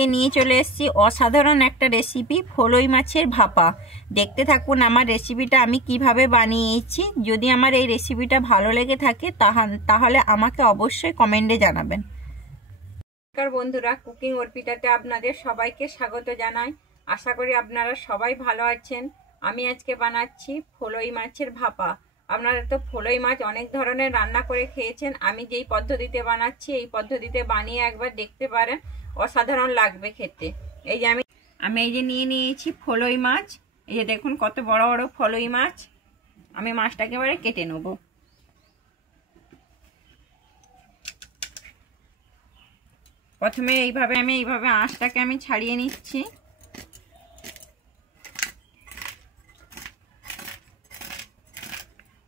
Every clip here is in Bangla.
আজকে নিয়ে চলে এসেছি অসাধারণ একটা রেসিপি, ফলই মাছের ভাপা। দেখতে থাকুন আমার রেসিপিটা আমি কিভাবে বানিয়েছি। যদি আমার এই রেসিপিটা ভালো লেগে থাকে তাহলে আমাকে অবশ্যই কমেন্টে জানাবেন। নমস্কার বন্ধুরা, কুকিং অর্পিতাতে আপনাদের সবাইকে স্বাগত জানাই। আশা করি আপনারা সবাই ভালো আছেন। আমি আজকে বানাচ্ছি ফলই মাছের ভাপা। আপনারা তো ফলই মাছ অনেক ধরনের রান্না করে খেয়েছেন। আমি যেই পদ্ধতিতে বানাচ্ছি এই পদ্ধতিতে বানিয়ে একবার দেখতে পারেন, অসাধারণ লাগবে খেতে। এই যে আমি এই যে নিয়ে নিয়েছি ফলই মাছ। এই যে দেখুন কত বড় বড় ফলই মাছ। আমি মাছটাকে এবারে কেটে নেব। প্রথমে এইভাবে আঁশটাকে আমি ছাড়িয়ে নিচ্ছি।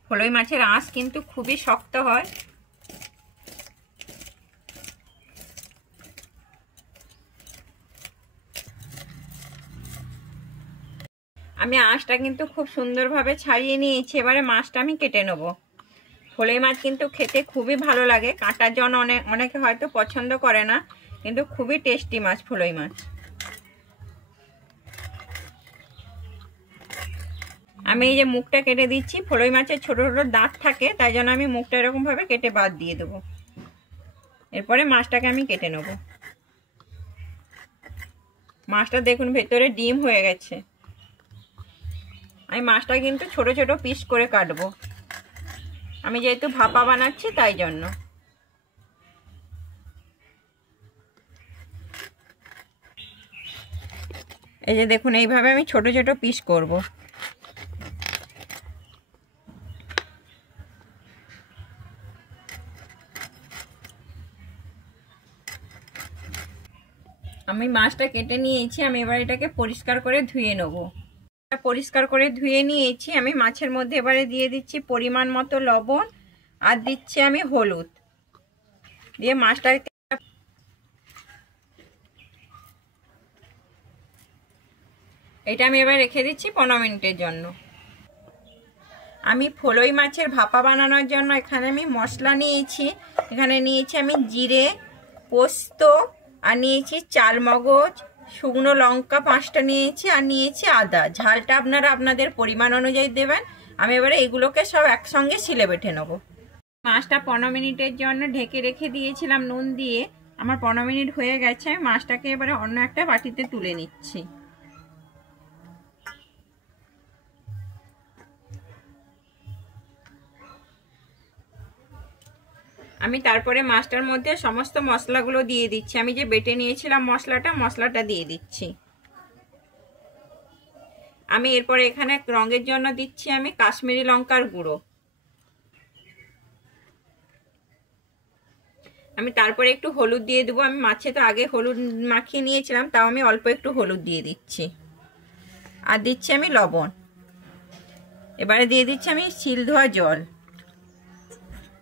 ফলই মাছের আঁশ কিন্তু খুবই শক্ত হয়। আমি আঁশটা কিন্তু খুব সুন্দরভাবে ছাড়িয়ে নিয়েছি। এবারে মাছটা আমি কেটে নেব। ফলই মাছ কিন্তু খেতে খুবই ভালো লাগে। কাঁটার জন্য অনেকে হয়তো পছন্দ করে না, কিন্তু খুবই টেস্টি মাছ ফলই মাছ। আমি এই যে মুখটা কেটে দিচ্ছি। ফলই মাছের ছোট ছোট দাঁত থাকে, তাই জন্য আমি মুখটা এরকম ভাবে কেটে বাদ দিয়ে দেবো। এরপরে মাছটাকে আমি কেটে নেব। মাছটা দেখুন ভেতরে ডিম হয়ে গেছে। আমি মাছটা কিন্তু ছোট ছোট পিস করে কাটবো। আমি যেহেতু ভাপা বানাচ্ছি তাই জন্য। এই যে দেখুন এইভাবে আমি ছোট ছোট পিস করব। আমি মাছটা কেটে নিয়েছি। আমি এবার এটাকে পরিষ্কার করে ধুয়ে নেব। পরিষ্কার করে ধুয়ে নিয়েছি। আমি মাছের মধ্যে এবারে দিয়ে দিচ্ছি পরিমাণ মতো লবণ, আর দিচ্ছি আমি হলুদ দিয়ে মাছটা এটা আমি এবার রেখে দিচ্ছি 15 মিনিটের জন্য। আমি ফলই মাছের ভাপা বানানোর জন্য এখানে আমি মশলা নিয়েছি। এখানে নিয়েছি আমি জিরে, পোস্ত, আর নিয়েছি চালমগজ, শুকনো লঙ্কা 5টা নিয়েছি, আর নিয়েছি আদা। ঝালটা আপনারা আপনাদের পরিমাণ অনুযায়ী দেবেন। আমি এবারে এগুলোকে সব একসঙ্গে শিলে বেটে নেব। মাছটা 15 মিনিটের জন্য ঢেকে রেখে দিয়েছিলাম নুন দিয়ে। আমার 15 মিনিট হয়ে গেছে। আমি মাছটাকে এবারে অন্য একটা বাটিতে তুলে নিচ্ছি। আমি তারপরে মাছটার মধ্যে সমস্ত মশলাগুলো দিয়ে দিচ্ছি। আমি যে বেটে নিয়েছিলাম মশলাটা দিয়ে দিচ্ছি। আমি এরপরে এখানে রঙের জন্য দিচ্ছি আমি কাশ্মীরি লঙ্কার গুঁড়ো। আমি তারপরে একটু হলুদ দিয়ে দেবো। আমি মাছে তো আগে হলুদ মাখিয়ে নিয়েছিলাম, তাও আমি অল্প একটু হলুদ দিয়ে দিচ্ছি। আর দিচ্ছি আমি লবণ। এবারে দিয়ে দিচ্ছি আমি শিল ধোয়া জল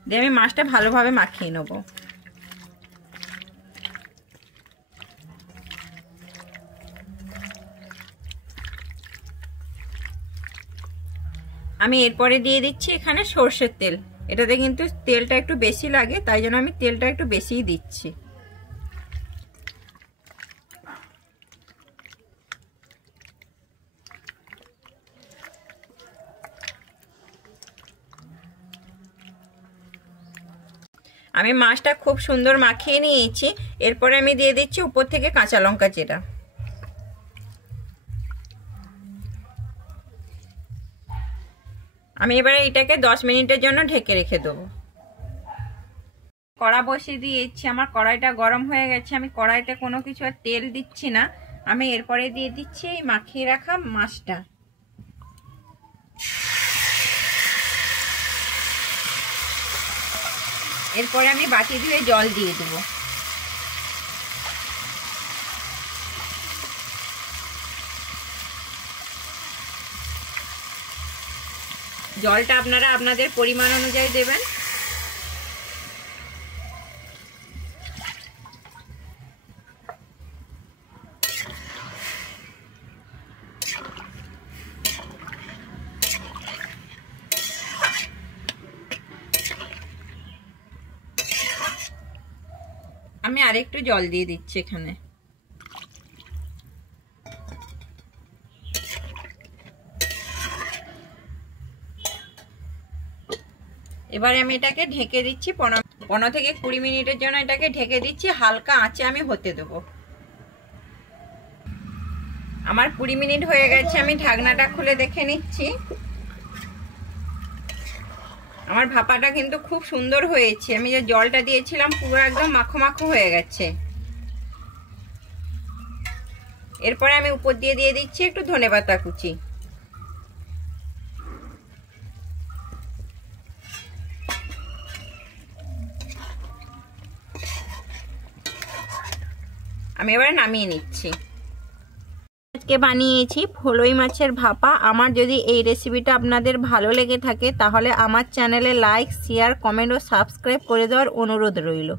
দিয়ে আমি মাছটা ভালোভাবে মাখিয়ে নেব। আমি এরপরে দিয়ে দিচ্ছি এখানে সর্ষের তেল। এটাতে কিন্তু তেলটা একটু বেশি লাগে, তাই জন্য আমি তেলটা একটু বেশিই দিচ্ছি। আমি মাছটা খুব সুন্দর মাখিয়ে নিয়েছি। এরপরে আমি দিয়ে দিচ্ছি উপর থেকে কাঁচা লঙ্কা চেরা। আমি এবারে এটাকে 10 মিনিটের জন্য ঢেকে রেখে দেবো। কড়া বসিয়ে দিয়েছি। আমার কড়াইটা গরম হয়ে গেছে। আমি কড়াইতে কোনো কিছু আর তেল দিচ্ছি না। আমি এরপরে দিয়ে দিচ্ছি এই মাখিয়ে রাখা মাছটা। এরপরে আমি বাটি ধুয়ে জল দিয়ে দেবো। জলটা আপনারা আপনাদের পরিমাণ অনুযায়ী দেবেন। আমি আরেকটু জল দিয়ে দিচ্ছি এখানে। এবারে আমি এটাকে ঢেকে দিচ্ছি 15 থেকে 20 মিনিটের জন্য এটাকে ঢেকে দিচ্ছি, হালকা আঁচে আমি হতে দেবো। আমার 20 মিনিট হয়ে গেছে, আমি ঢাকনাটা খুলে দেখে নিচ্ছি। আমার ভাপাটা কিন্তু খুব সুন্দর হয়েছে, আমি যে জলটা দিয়েছিলাম পুরো একদম মাখো মাখো হয়ে গেছে। এরপরে আমি উপর দিয়ে দিচ্ছি একটু ধনেপাতা কুচি। আমি এবারে নামিয়ে নিচ্ছি। আজকে বানিয়েছি ফলই মাছের ভাপা। আমার যদি এই রেসিপিটা আপনাদের ভালো লেগে থাকে তাহলে আমার চ্যানেলে লাইক, শেয়ার, কমেন্ট ও সাবস্ক্রাইব করে দেওয়ার অনুরোধ রইল।